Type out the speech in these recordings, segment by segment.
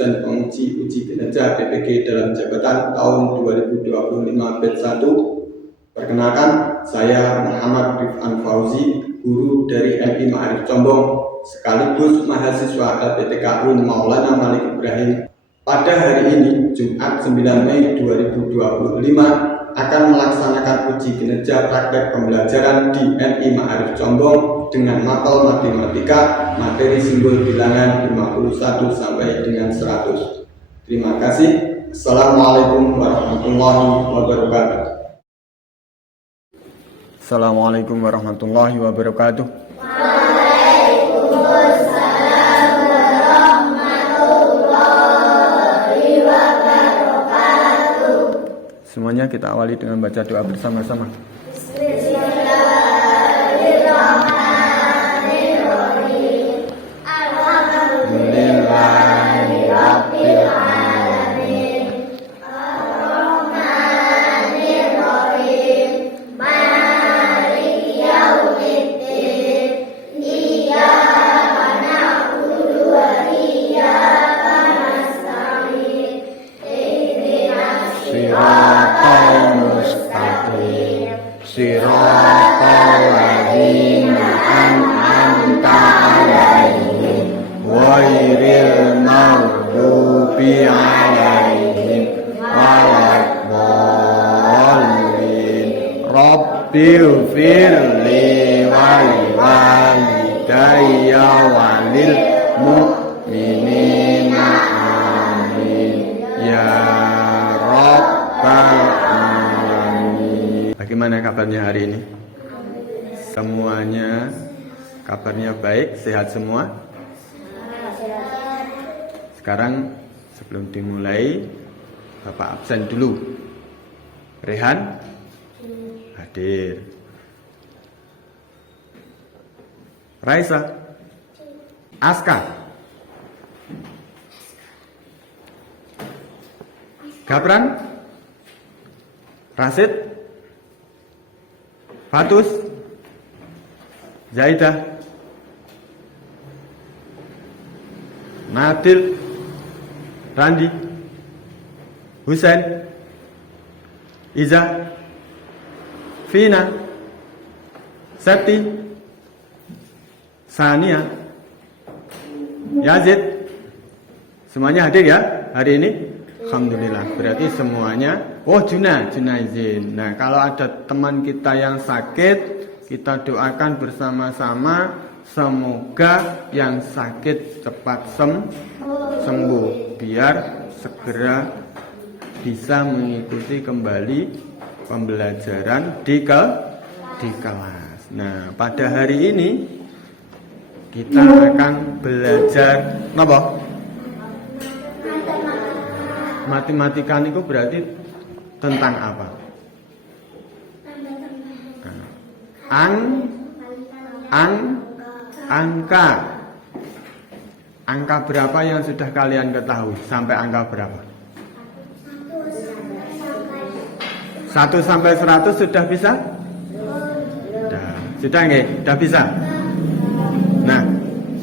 dosen penguji uji kinerja PPG dalam jabatan tahun 2025 batch 1. Perkenalkan, saya Muhammad Rifan Fauzi, guru dari MI Ma'arif Combong, sekaligus mahasiswa LPTK UIN Maulana Malik Ibrahim. Pada hari ini, Jumat 9 Mei 2025, akan melaksanakan uji kinerja praktek pembelajaran di MI Ma'arif Combong dengan mapel matematika materi simbol bilangan 51 sampai dengan 100. Terima kasih. Assalamualaikum warahmatullahi wabarakatuh. Assalamualaikum warahmatullahi wabarakatuh. Waalaikumsalam warahmatullahi wabarakatuh. Semuanya kita awali dengan baca doa bersama-sama. Bismillahirrahmanirrahim. Alhamdulillahirabbil alamin. Ar-Rahmanirrahim. Maliki yaumiddin. Iyyaka na'budu wa iyyaka nasta'in. Ihdinas Siratal mustaqim, siratal ladzina an'amta 'alaihim, ghairil maghdubi 'alaihim waladdallin. Rabbighfirli wa liwalidayya walil mu'minina amin ya Rabbal alamin. Bagaimana kabarnya hari ini? Semuanya kabarnya baik, sehat semua? Sekarang sebelum dimulai, Bapak absen dulu. Rehan hadir. Raisa, Aska, Gapran, Rasid, Fatus, Zaidah, Nadil, Randi, Husain, Iza, Vina, Septi, Sania, Yazid. Semuanya hadir ya hari ini? Alhamdulillah. Berarti semuanya. Oh, Juna izin. Nah, kalau ada teman kita yang sakit, kita doakan bersama-sama semoga yang sakit cepat sembuh, biar segera bisa mengikuti kembali pembelajaran di kelas. Nah, pada hari ini kita akan belajar apa? Matematika itu berarti tentang apa? Angka. Angka berapa yang sudah kalian ketahui? Sampai angka berapa? 1 sampai 100 sudah bisa? Sudah nggak? Sudah bisa? Nah,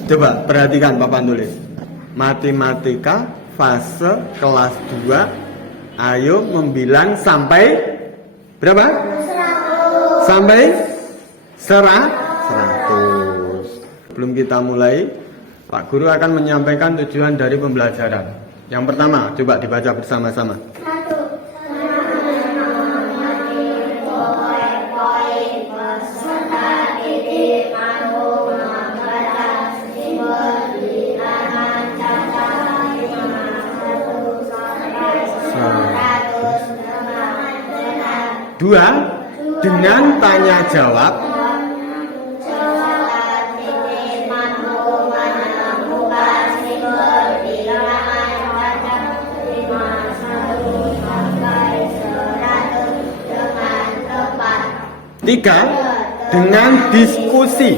coba perhatikan papan tulis. Matematika fase kelas 2. Ayo membilang sampai berapa? 100. Sampai 100. Sebelum kita mulai, Pak Guru akan menyampaikan tujuan dari pembelajaran. Yang pertama, coba dibaca bersama-sama. Dua, dengan tanya jawab. Tiga, dengan diskusi.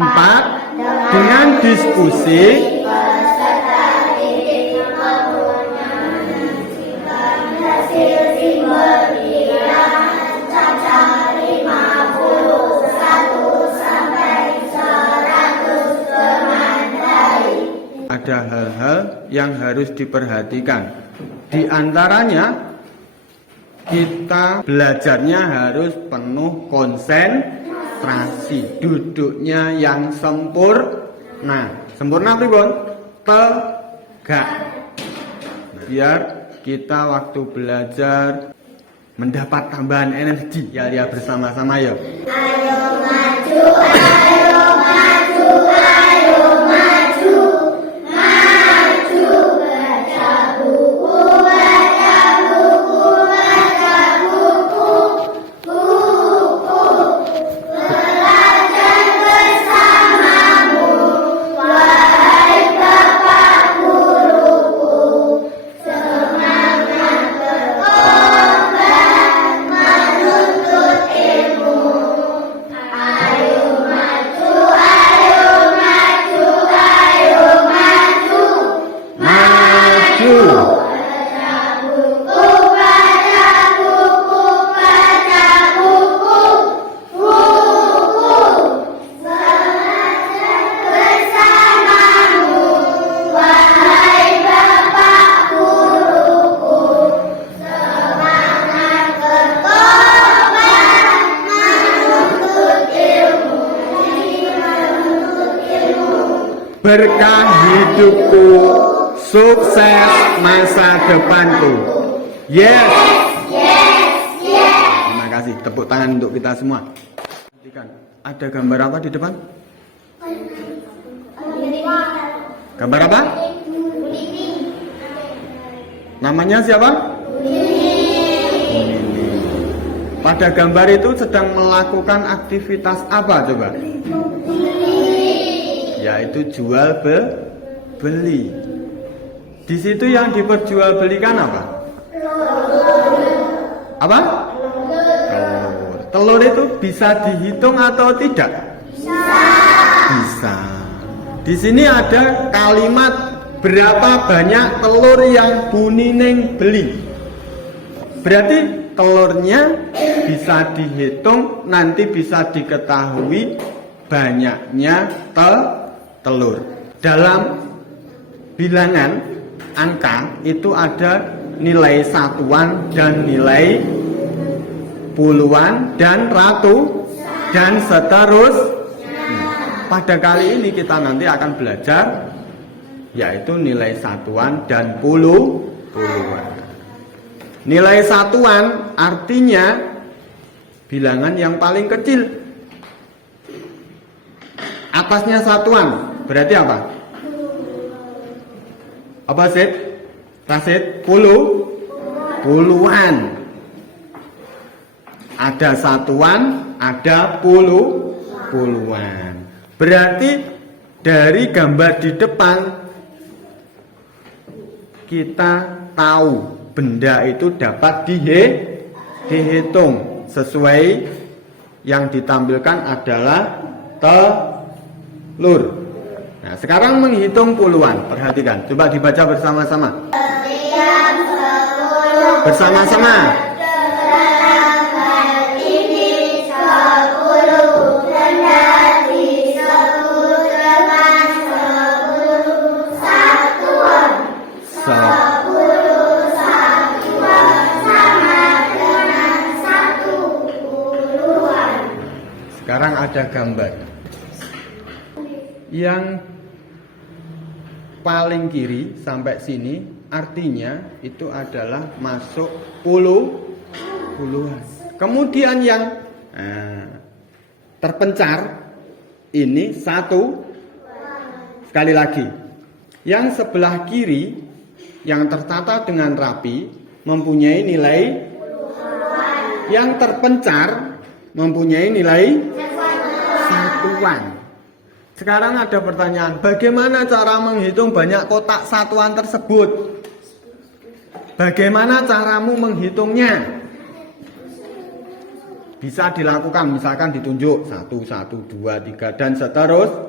Empat, dengan diskusi peserta didik menyaksikan hasil simbol bilangan cacat 51 sampai 100 memadai. ada hal-hal yang harus diperhatikan. Di antaranya kita belajarnya harus penuh konsentrasi, duduknya yang sempurna. Sempurna pripun? Tegak. Biar kita waktu belajar mendapat tambahan energi ya bersama-sama ya. Ayo maju, ayo maju, ayo maju, maju, baca buku, baca buku, baca buku, buku, belajar bersamamu, wahai Bapak guruku, semangat berkobar menuntut ilmu. Ayo maju, ayo maju, ayo maju, Maju. baca buku, baca buku, baca buku, buku, belajar bersamamu, wahai Bapak guruku, semangat berkobar menuntut ilmu, menuntut ilmu. Berkah hidupku, sukses masa depanku. Yes. Terima kasih. Tepuk tangan untuk kita semua. Perhatikan, ada gambar apa di depan? Gambar apa? Namanya siapa? Pada gambar itu sedang melakukan aktivitas apa coba? Yaitu jual beli. Di situ yang diperjualbelikan apa? Apa? Telur. Telur itu bisa dihitung atau tidak? Bisa. Di sini ada kalimat berapa banyak telur yang Bu Nining beli. Berarti telurnya bisa dihitung, nanti bisa diketahui banyaknya telur. Dalam bilangan angka itu ada nilai satuan dan nilai puluhan dan ratu dan seterusnya. Pada kali ini kita nanti akan belajar yaitu nilai satuan dan puluhan. Nilai satuan artinya bilangan yang paling kecil. Atasnya satuan berarti apa? Apa Sid? Rasid? Puluhan. Ada satuan, ada puluhan. Berarti dari gambar di depan kita tahu benda itu dapat dihitung sesuai yang ditampilkan adalah telur. Nah, sekarang menghitung puluhan. Perhatikan, coba dibaca bersama-sama. Bersama-sama. Sekarang ada gambar. Yang paling kiri sampai sini artinya itu adalah masuk puluhan. Kemudian yang terpencar ini satu. Sekali lagi, yang sebelah kiri yang tertata dengan rapi mempunyai nilai puluhan. Yang terpencar mempunyai nilai satuan. Sekarang ada pertanyaan, bagaimana cara menghitung banyak kotak satuan tersebut? Bagaimana caramu menghitungnya? Bisa dilakukan, misalkan ditunjuk 1, 1, 2, 3 dan seterusnya.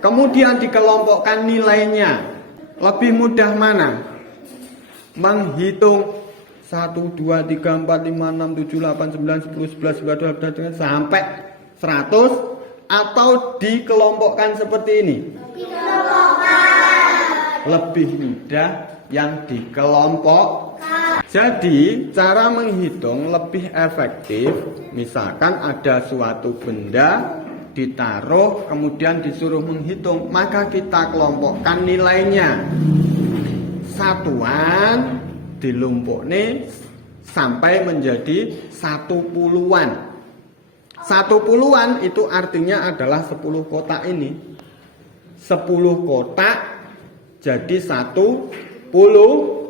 kemudian dikelompokkan nilainya, lebih mudah mana? Menghitung 1, 2, 3, 4, 5, 6, 7, 8, 9, 10, 11, 12, 13 sampai 100, atau dikelompokkan seperti ini? Lebih mudah yang dikelompokkan. Jadi cara menghitung lebih efektif. Misalkan ada suatu benda ditaruh kemudian disuruh menghitung, maka kita kelompokkan nilainya. Satuan dilumpukne sampai menjadi 10-an. 10-an itu artinya adalah 10 kotak ini. 10 kotak jadi 10.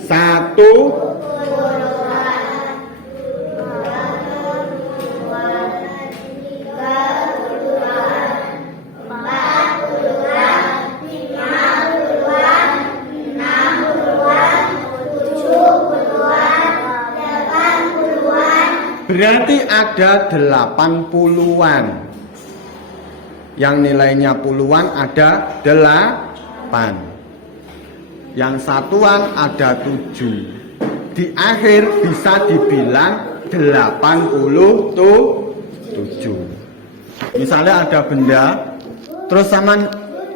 1 berarti ada 80-an. Yang nilainya puluhan ada 8. Yang satuan ada 7. Di akhir bisa dibilang 87. Misalnya ada benda, terus saman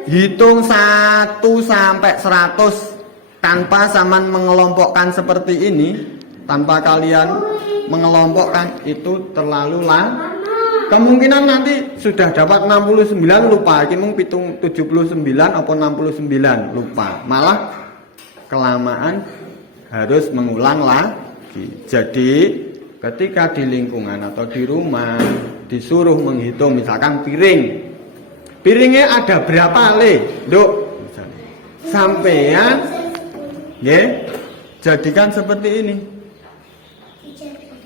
hitung 1 sampai 100 tanpa saman mengelompokkan seperti ini, tanpa kalian mengelompokkan, itu terlalu lama. Kemungkinan nanti sudah dapat 69 lupa, ini pitung 79 atau 69 lupa, malah kelamaan harus mengulang lagi. Jadi ketika di lingkungan atau di rumah disuruh menghitung misalkan piringnya ada berapa Dok, misalnya sampean jadikan seperti ini,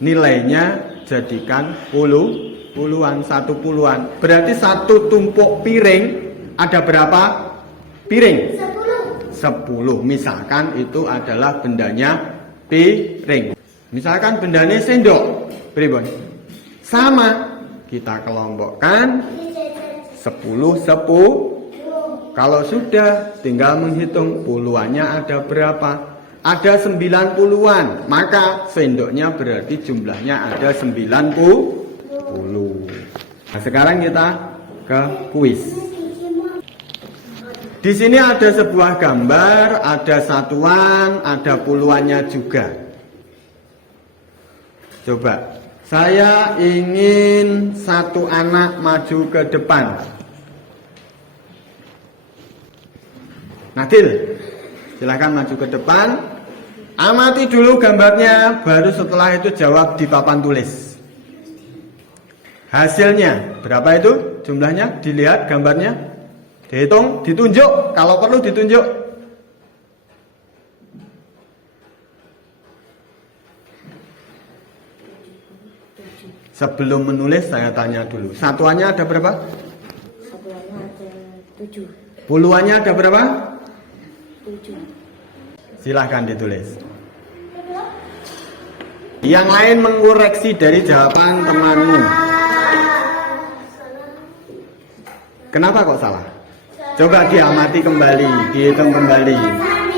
nilainya jadikan puluhan, 10-an. Berarti satu tumpuk piring ada berapa piring? 10. Misalkan itu adalah bendanya piring. Misalkan bendanya sendok, pribon. Sama, kita kelompokkan 10. Kalau sudah tinggal menghitung puluhannya ada berapa? Ada 90-an, maka sendoknya berarti jumlahnya ada 90. Nah, sekarang kita ke kuis. Di sini ada sebuah gambar, ada satuan, ada puluhannya juga. Coba, saya ingin satu anak maju ke depan. Nadil, silahkan maju ke depan. Amati dulu gambarnya, baru setelah itu jawab di papan tulis. Hasilnya berapa itu jumlahnya? Dilihat gambarnya, dihitung, ditunjuk, kalau perlu ditunjuk. Sebelum menulis saya tanya dulu, satuannya ada berapa? Satuannya ada 7. Puluhannya ada berapa? 7. Silahkan ditulis. Yang lain mengoreksi dari jawaban temanmu. Kenapa kok salah? Coba diamati kembali, dihitung kembali.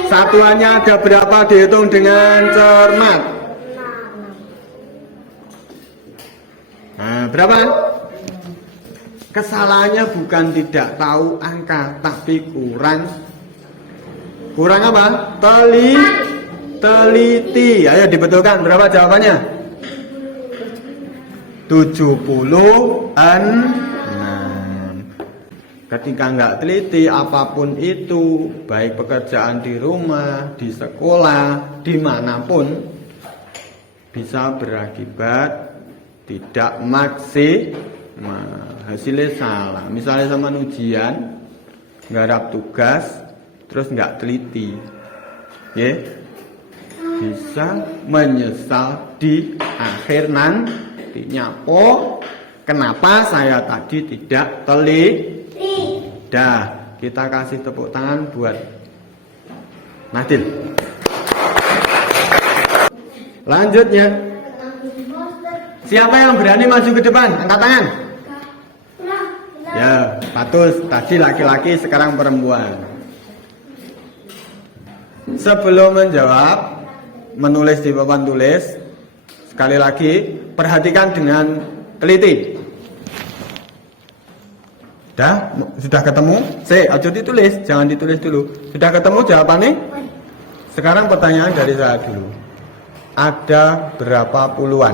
Satuannya ada berapa? Dihitung dengan cermat. Nah, berapa? Kesalahannya bukan tidak tahu angka, tapi kurang apa? Teliti. Ayo dibetulkan, berapa jawabannya? 76. Ketika nggak teliti apapun itu, baik pekerjaan di rumah, di sekolah, dimanapun, bisa berakibat tidak maksimal, hasilnya salah. Misalnya sama ujian, nggarap tugas, terus nggak teliti, bisa menyesal di akhir nantinya. Kenapa saya tadi tidak teliti? Dah, kita kasih tepuk tangan buat Nadil. Lanjutnya, siapa yang berani maju ke depan? Angkat tangan. Ya, Fatus tadi laki-laki, sekarang perempuan. Sebelum menjawab, menulis di papan tulis, sekali lagi perhatikan dengan teliti. Sudah ketemu? Aja ditulis, jangan ditulis dulu. Sudah ketemu jawabannya? Sekarang pertanyaan dari saya dulu. Ada berapa puluhan?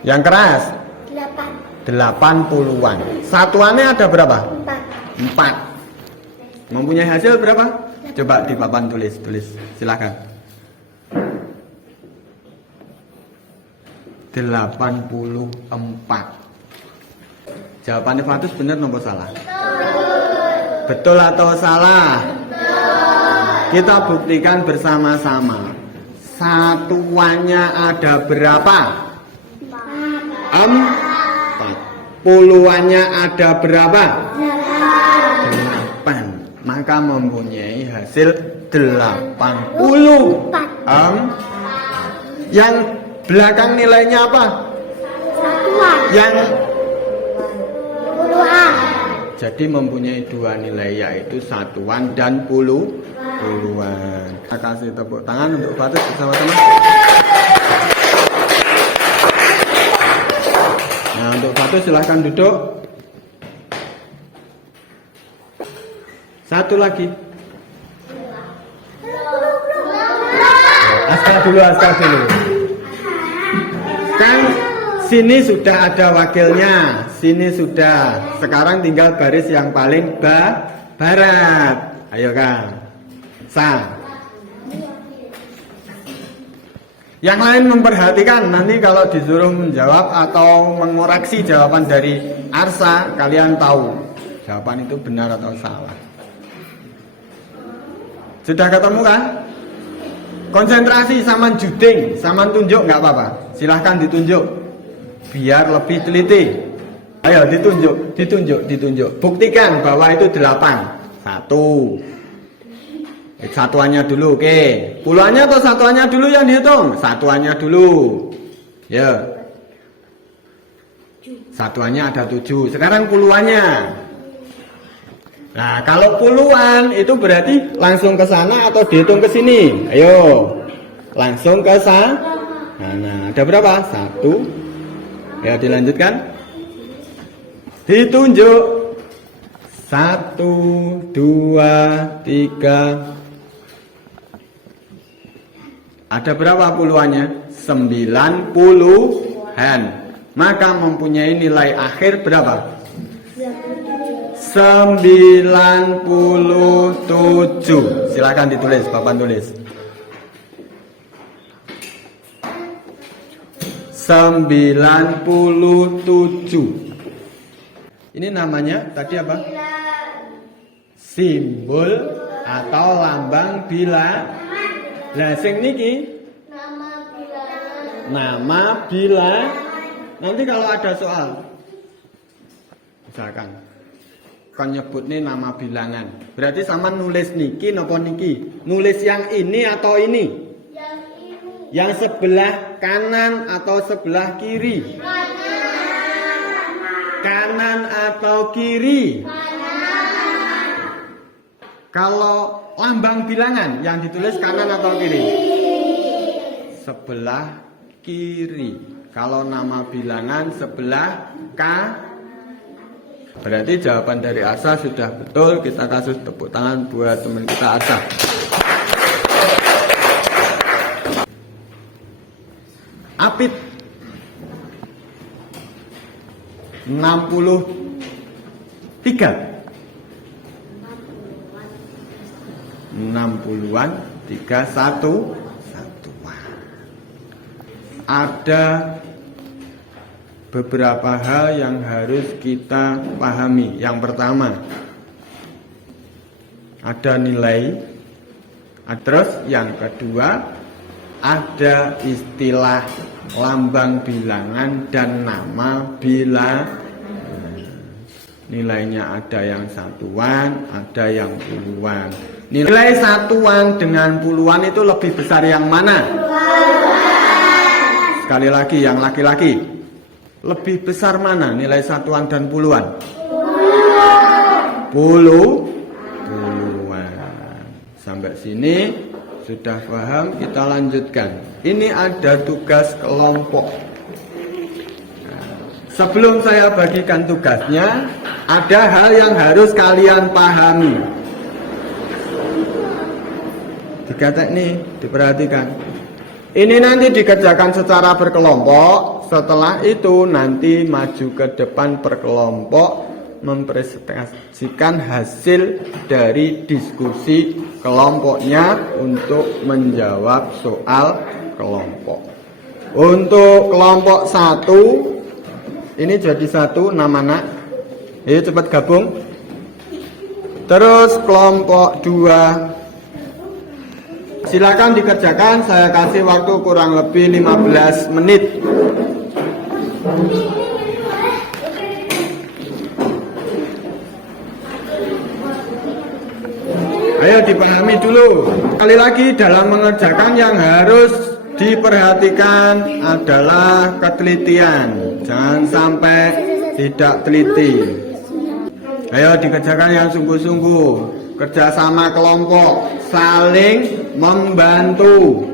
Yang keras? 8 puluhan. Satuannya ada berapa? 4. Mempunyai hasil berapa? Coba di papan tulis. Silakan. 84. Jawabannya Fatus benar nomor salah? Betul atau salah? Kita buktikan bersama-sama. Satuannya ada berapa? 4. Puluhannya ada berapa? 8. Maka mempunyai hasil 80. Yang belakang nilainya apa? Yang Puluhan. jadi mempunyai dua nilai, yaitu satuan dan puluhan. Kita kasih tepuk tangan untuk Fatus bersama-sama. Nah, untuk Fatus silahkan duduk. Satu lagi. Askar dulu. Kan sini sudah ada wakilnya, sini sudah. Sekarang tinggal baris yang paling barat. Ayo Kang. Yang lain memperhatikan, nanti kalau disuruh menjawab atau mengoreksi jawaban dari Arsa, kalian tahu jawaban itu benar atau salah. Sudah ketemu kan? Konsentrasi, saman juding, saman tunjuk nggak apa-apa. Silahkan ditunjuk biar lebih teliti. Ayo ditunjuk. Buktikan bahwa itu 8. 1. Satuannya dulu, oke. Puluhannya atau satuannya dulu yang dihitung? Satuannya dulu. Ya. Satuannya ada 7. Sekarang puluhannya. Nah, kalau puluhan itu berarti langsung ke sana atau dihitung ke sini? Ayo. Langsung ke sana. Nah, ada berapa? 1. Ya, dilanjutkan. Ditunjuk. 1, 2, 3. Ada berapa puluhannya? 90-an. Maka mempunyai nilai akhir berapa? 97. Silakan ditulis, papan tulis. 97. Ini namanya tadi apa? Simbol atau lambang bilangan. Lah sing niki nama bilangan. Nanti kalau ada soal, misalkan kon nyebut nih nama bilangan, berarti sama nulis niki nopo niki? Nulis yang ini atau ini? Yang sebelah kanan atau sebelah kiri? Kanan atau kiri? Kalau lambang bilangan yang ditulis kanan atau kiri? Sebelah kiri. Kalau nama bilangan sebelah berarti jawaban dari Arsa sudah betul. Kita kasih tepuk tangan buat teman kita Arsa. Apit 63. 60-an 31. Ada beberapa hal yang harus kita pahami. Yang pertama, ada nilai. Terus yang kedua, ada istilah lambang bilangan dan nama bilangan. Nilainya ada yang satuan, ada yang puluhan. Nilai satuan dengan puluhan itu lebih besar yang mana? Sekali lagi, yang laki-laki. lebih besar mana nilai satuan dan puluhan? Puluhan. Sampai sini sudah paham, kita lanjutkan. Ini ada tugas kelompok. Sebelum saya bagikan tugasnya, ada hal yang harus kalian pahami. Dikata nih, diperhatikan. Ini nanti dikerjakan secara berkelompok. Setelah itu nanti maju ke depan per kelompok, mempresentasikan hasil dari diskusi kelompoknya untuk menjawab soal kelompok. Untuk kelompok 1, ini jadi 1 nama anak. Ayo cepat gabung. Terus kelompok 2, silakan dikerjakan. Saya kasih waktu kurang lebih 15 menit. Ayo dipahami dulu. Sekali lagi, dalam mengerjakan yang harus diperhatikan adalah ketelitian. Jangan sampai tidak teliti. Ayo dikerjakan yang sungguh-sungguh. Kerjasama kelompok, saling membantu.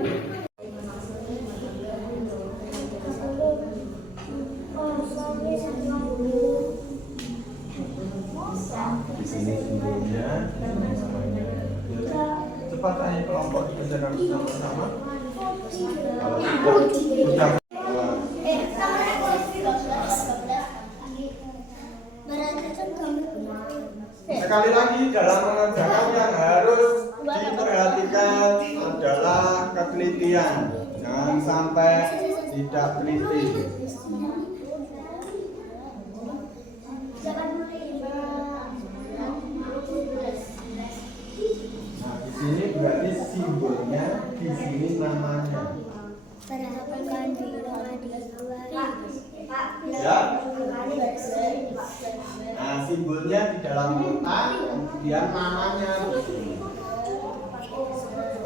Di sini simbolnya. Cepat ayo kelompok dikerjakan bersama-sama. Kalau sudah sekali lagi, dalam mengerjakan yang harus diperhatikan adalah ketelitian. Jangan sampai tidak teliti. Nah, di sini berarti simbolnya, di sini namanya. Ya. Nah, simbolnya di dalam kotak, kemudian namanya.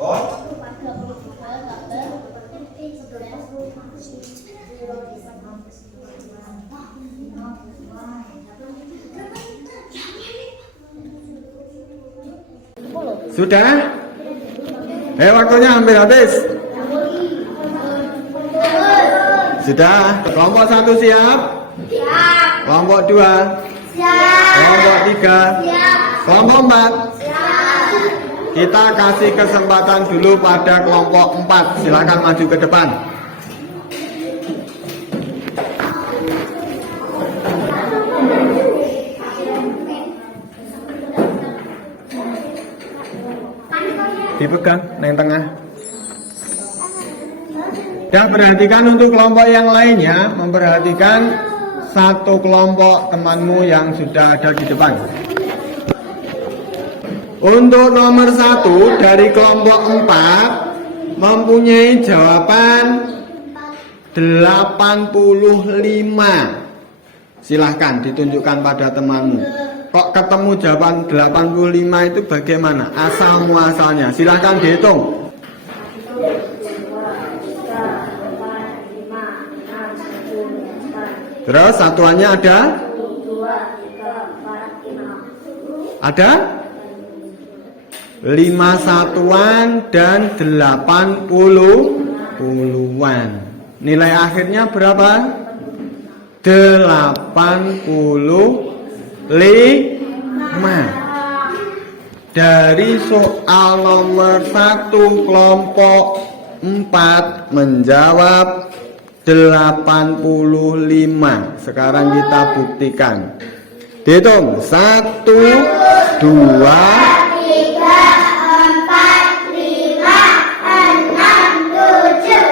Oh. Sudah? Waktunya hampir habis. Sudah. Kelompok 1 siap? Siap. Kelompok 2? Siap. Kelompok 3? Siap. Kelompok 4? Siap. Kita kasih kesempatan dulu pada kelompok 4. Silakan maju ke depan. Dipegang yang tengah. Dan perhatikan untuk kelompok yang lainnya, memperhatikan satu kelompok temanmu yang sudah ada di depan. Untuk nomor 1 dari kelompok 4 mempunyai jawaban 85. Silahkan ditunjukkan pada temanmu. Kok ketemu jawaban 85 itu bagaimana? Asal muasalnya. Silahkan dihitung. Terus satuannya ada? Ada? 5 satuan dan 80-an. Nilai akhirnya berapa? 85. Dari soal nomor 1 kelompok 4 menjawab 85. Sekarang kita buktikan. Dihitung 1, 2, 3, 4, 5, 6, 7,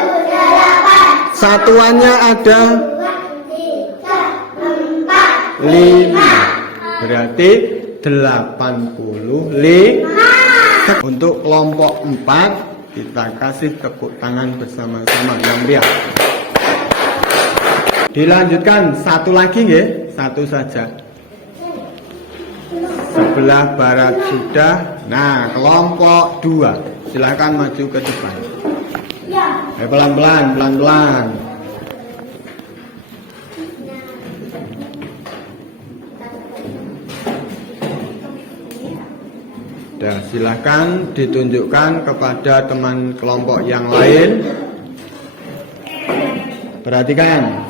8. satuannya ada 5. berarti 85. Untuk kelompok 4 kita kasih tepuk tangan bersama-sama yang meriah. Dilanjutkan satu lagi ya, satu saja. Sebelah barat sudah. Nah, kelompok 2 silahkan maju ke depan. Pelan-pelan, pelan-pelan. Dah, silahkan ditunjukkan kepada teman kelompok yang lain. Perhatikan.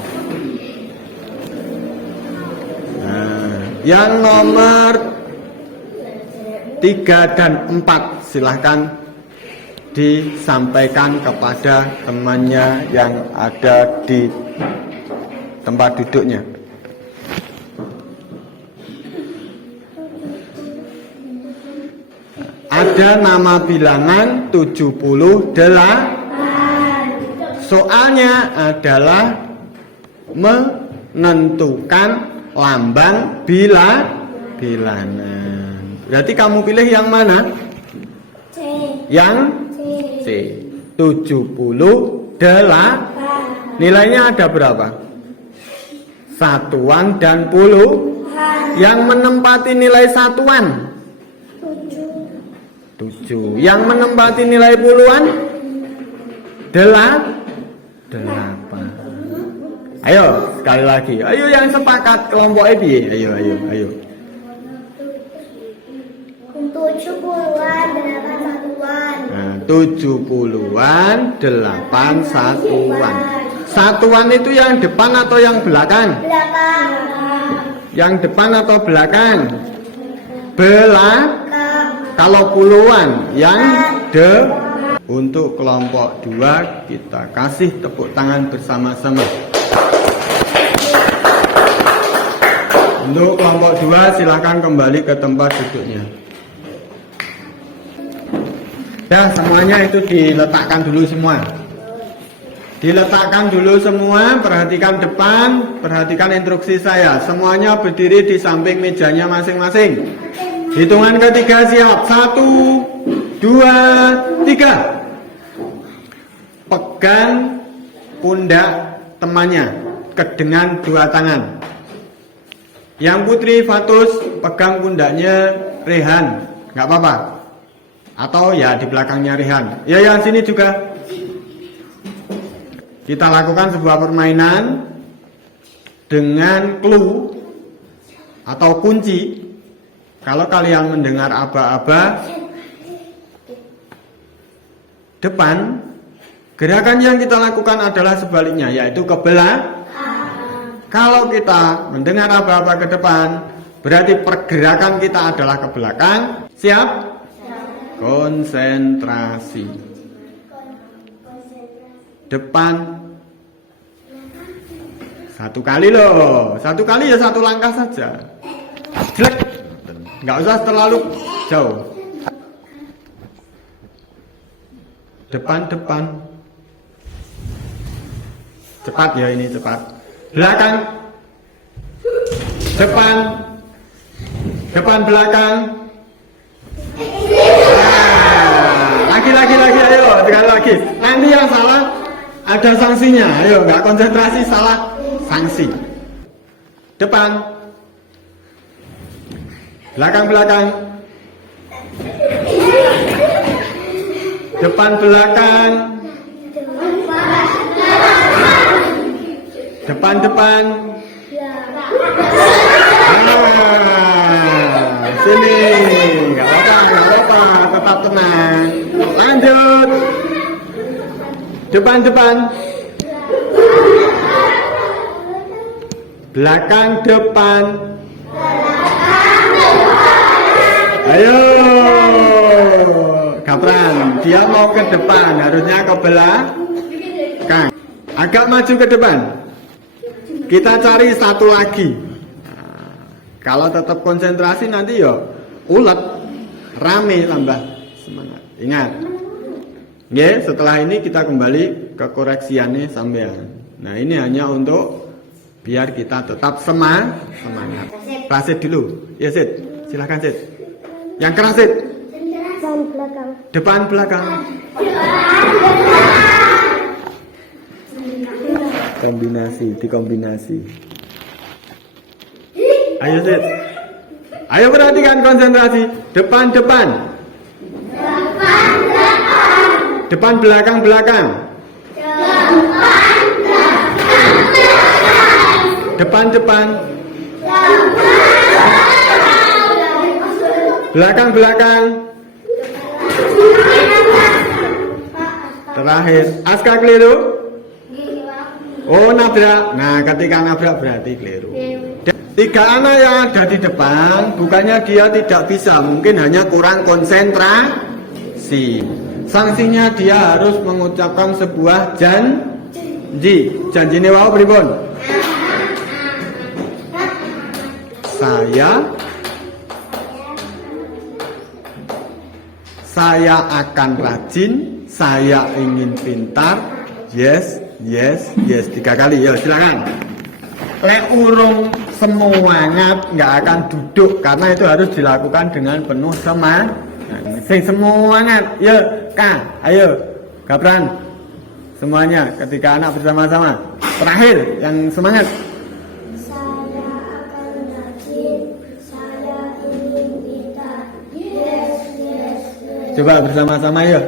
Nah, yang nomor 3 dan 4 silahkan disampaikan kepada temannya yang ada di tempat duduknya. Ada nama bilangan 78. Soalnya adalah menentukan lambang bilangan. Berarti kamu pilih yang mana? C. Yang C. 78. Nilainya ada berapa? Satuan dan puluhan. Yang menempati nilai satuan 7. Yang menempati nilai puluhan 8. Ayo sekali lagi. Ayo yang sepakat kelompok ini. Ayo. 70-an 8 satuan. Nah, 70-an 8 satuan. Satuan itu yang depan atau yang belakang? Belakang. Yang depan atau belakang? Belakang. Belakang. Kalau puluhan yang Untuk kelompok 2 kita kasih tepuk tangan bersama-sama. Untuk kelompok 2 silakan kembali ke tempat duduknya. Ya, semuanya itu diletakkan dulu semua. Diletakkan dulu semua, perhatikan depan, perhatikan instruksi saya. Semuanya berdiri di samping mejanya masing-masing. Hitungan ketiga siap. 1, 2, 3. Pegang pundak temannya dengan 2 tangan. Yang Putri Fatus pegang pundaknya Rehan, nggak apa-apa. Atau ya di belakangnya Rehan. Ya yang sini juga. Kita lakukan sebuah permainan dengan clue atau kunci. Kalau kalian mendengar aba-aba depan, gerakan yang kita lakukan adalah sebaliknya, yaitu ke belakang. Kalau kita mendengar aba-aba ke depan, berarti pergerakan kita adalah ke belakang. Siap? Konsentrasi. Depan. 1 kali loh. 1 kali ya 1 langkah saja. Jelek. Nggak usah terlalu jauh. Depan. Cepat ya ini, cepat. Belakang. Depan belakang. Lagi, ayo, sekali lagi. Nanti yang salah ada sanksinya. Ayo, nggak konsentrasi salah, sanksi. Depan. Belakang. Depan belakang. Depan. Sini, nggak apa-apa, tetap tenang. Lanjut. Depan. Belakang, depan. Ayo, Gapran, dia mau ke depan, harusnya ke belakang. Agak maju ke depan. Kita cari 1 lagi. Kalau tetap konsentrasi nanti ya ulet, rame, tambah semangat. Ingat, ya, setelah ini kita kembali ke koreksiannya sampean. Nah ini hanya untuk biar kita tetap semangat. Prasid dulu, ya Sid, silahkan Sid. Yang keras Sid. Depan belakang. Dikombinasi. Ayo Sid. Ayo perhatikan konsentrasi. Depan. Depan belakang. Depan. Belakang. Terakhir, Aska keliru? Oh, nabrak. Nah, ketika nabrak berarti keliru. Tiga anak yang ada di depan, bukannya dia tidak bisa, mungkin hanya kurang konsentrasi. Sanksinya dia harus mengucapkan sebuah janji. Janjine wau pripun? Saya akan rajin, saya ingin pintar. Yes, yes, yes. 3 kali. Ya, silakan. Lek urung semangat nggak akan duduk karena itu harus dilakukan dengan penuh semangat. Sing semangat. Ya, Kak. Ayo. Gabran. Semuanya ketika anak bersama-sama. Terakhir yang semangat. Saya akan rajin, saya ingin pintar. Yes, yes, yes. Coba bersama-sama ya.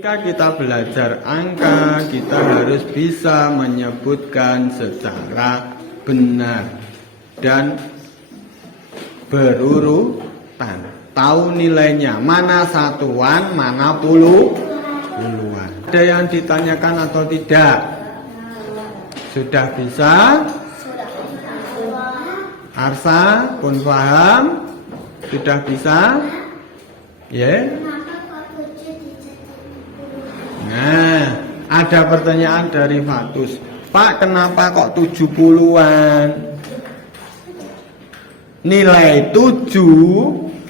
Ketika kita belajar angka, kita harus bisa menyebutkan secara benar dan berurutan. Tahu nilainya, mana satuan, mana puluhan. Ada yang ditanyakan atau tidak? Sudah bisa? Arsa pun paham? Sudah bisa? Ya? Nah, ada pertanyaan dari Fatus. Pak, kenapa kok 70-an? Nilai 7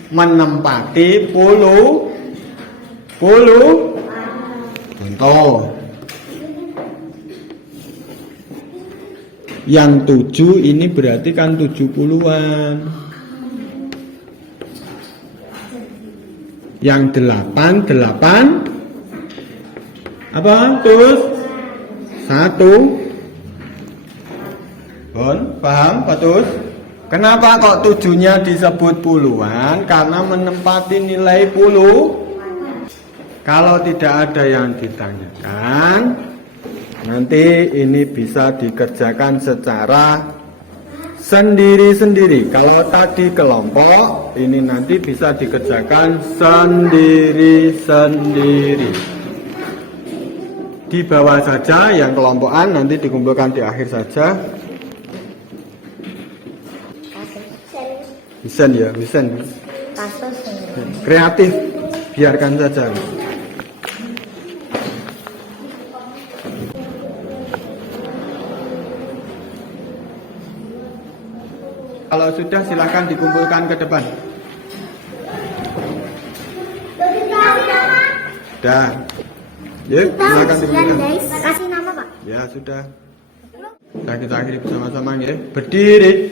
menempati 10. Contoh. Yang 7 ini berarti kan 70-an. Yang 8 apa? Terus 1. Bon, paham Patus? Kenapa kok 7-nya disebut puluhan? Karena menempati nilai 10. Kalau tidak ada yang ditanyakan, nanti ini bisa dikerjakan secara sendiri-sendiri. Kalau tadi kelompok, ini nanti bisa dikerjakan sendiri-sendiri. Di bawah saja, yang kelompokan nanti dikumpulkan di akhir saja. Wisen ya, wisen. Kreatif, biarkan saja. Kalau sudah silakan dikumpulkan ke depan. Dah. Yuk, silakan dikumpulkan. Kasih nama, Pak. Ya sudah. Kita akhiri bersama-sama ya. Berdiri.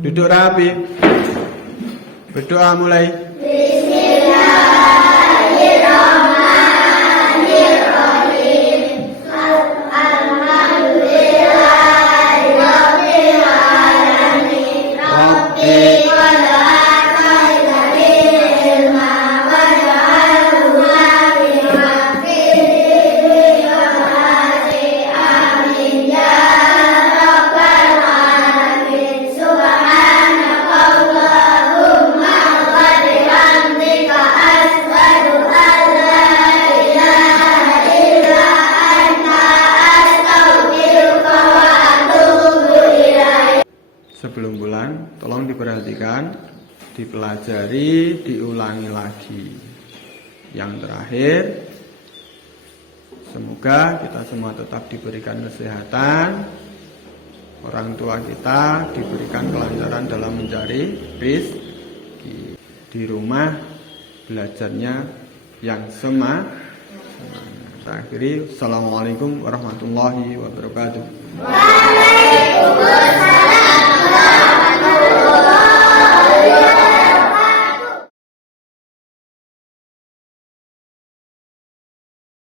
Duduk rapi. Berdoa mulai. Sebelum bulan, tolong diperhatikan, dipelajari, diulangi lagi. Yang terakhir, semoga kita semua tetap diberikan kesehatan, orang tua kita diberikan kelancaran dalam mencari rezeki. Di rumah belajarnya yang semangat. Akhiri, assalamualaikum warahmatullahi wabarakatuh. Waalaikumsalam.